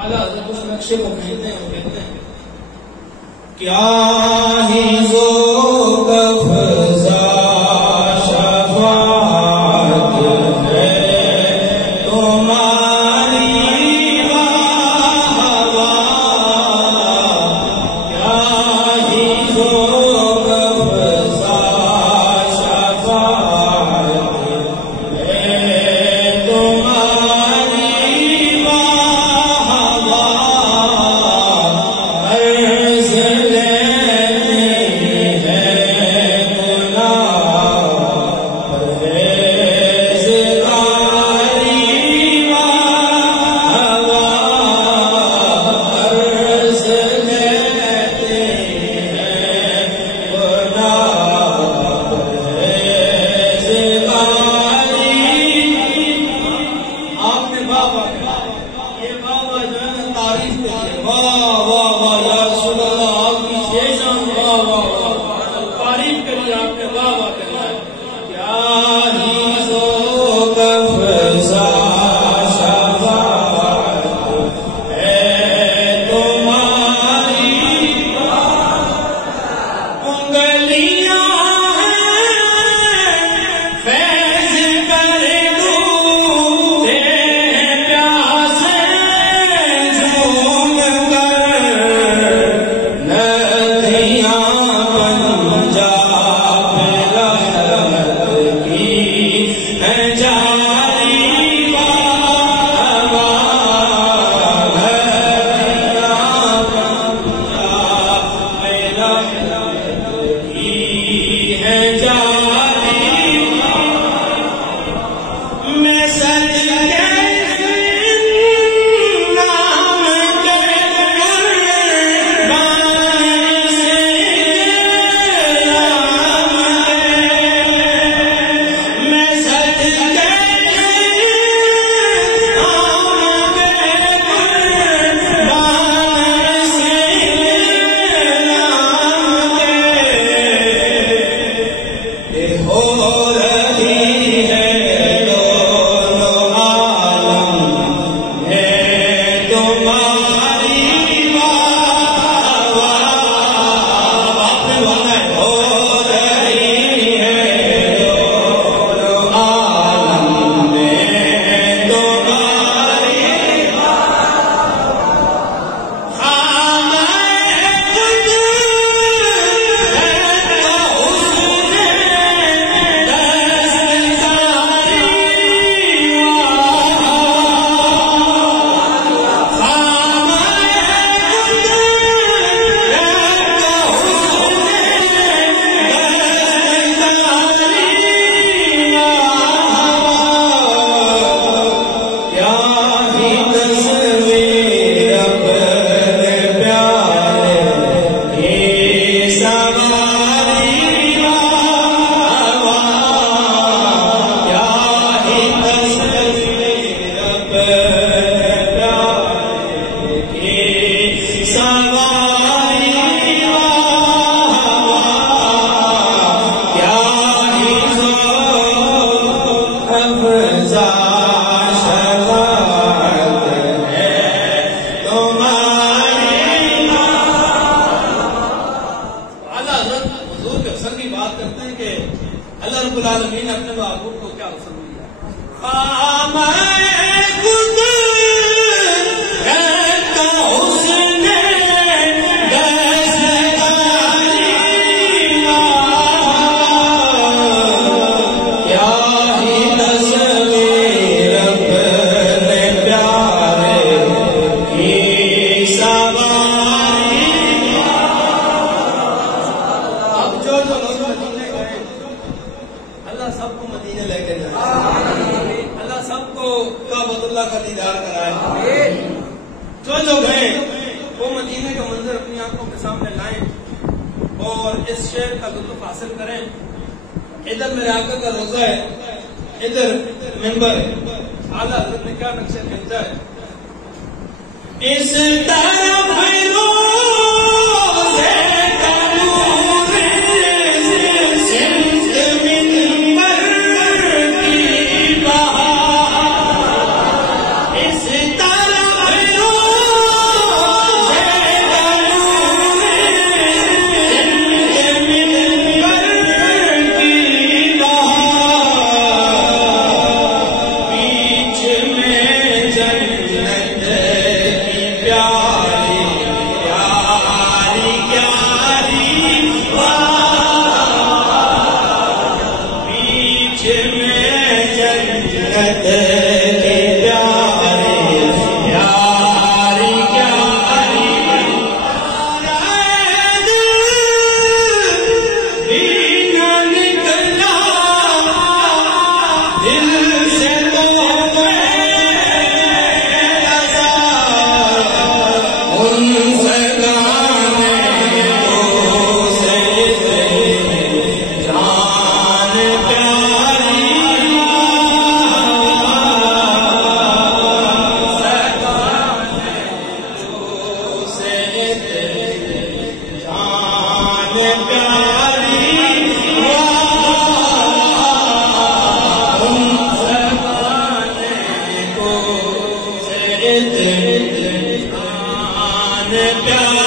اعلیٰ حضرت اس نقشے کو کہتے ہیں، وہ کہتے ہیں کیا ہی ذوق افزا شفاعت ہے تمہاری واہ، کیا ہی ذوق افزا شفاعت ہے تمہاری واہ، عرض لینے ہے گناہ پرہیزگاری واہ، عرض لینے ہے گناہ پرہیزگاری۔ آپ نے بابا یہ بابا جو ہے نا تعریف کے لیے واہ واہ واہ یا رسول اللہ، آپ کی یہ شان، واہ واہ واہ، تعریف کے لیے آپ نے واہ واہ کہنا ہے۔ کیا ہی ذوق افزا شفاعت ہے تمہاری، انگلیاں فیض کر ڈوبے پیاسے جھوم کر، ندیاں پنجاب رحمت کی ہیں جاری واہ، ندیاں پنجاب رحمت کی ہیں جاری، میں سچ نام کے قربان سے رام میں سچ نام کے قربان سے رام ہو رہی ہے دونوں عالم ہے تمہاری واہ، آپ نے بولنا ہے ہو رہی ہے دونوں عالم ہے تمہاری کیا ہی تصویر اپنے پیارے کی سواری واہ، کیا ہی تصویر اپنے پیارے کی سواری واہ، کیا ہی ذوق افزا شفاعت ہے تمہاری۔ اعلیٰ حضرت حضور کے حسن کی بات کرتے ہیں کہ اللہ رب العالمین نے اپنے محبوب کو کیا حسن دیا، کیا ہی تصویر اپنے پیارے کی سواری۔ اب جو لوگ مدینے گئے اللہ سب کو مدینے لے کے جائے، اللہ سب کو کعبۃ اللہ کا دیدار کرائے، جو گئے وہ مدینے کا منظر اپنی آنکھوں کے سامنے لائیں اور اس شہر کا لطف حاصل کریں۔ ادھر میرے آقا کا روزہ ہے، ادھر ممبر ہے، اعلیٰ حضرت نے کیا نقشہ کھینچا ہے، اس طرف روزے کا نور سمت منبر کی بہار، اس طرف روزے پیاری پیاری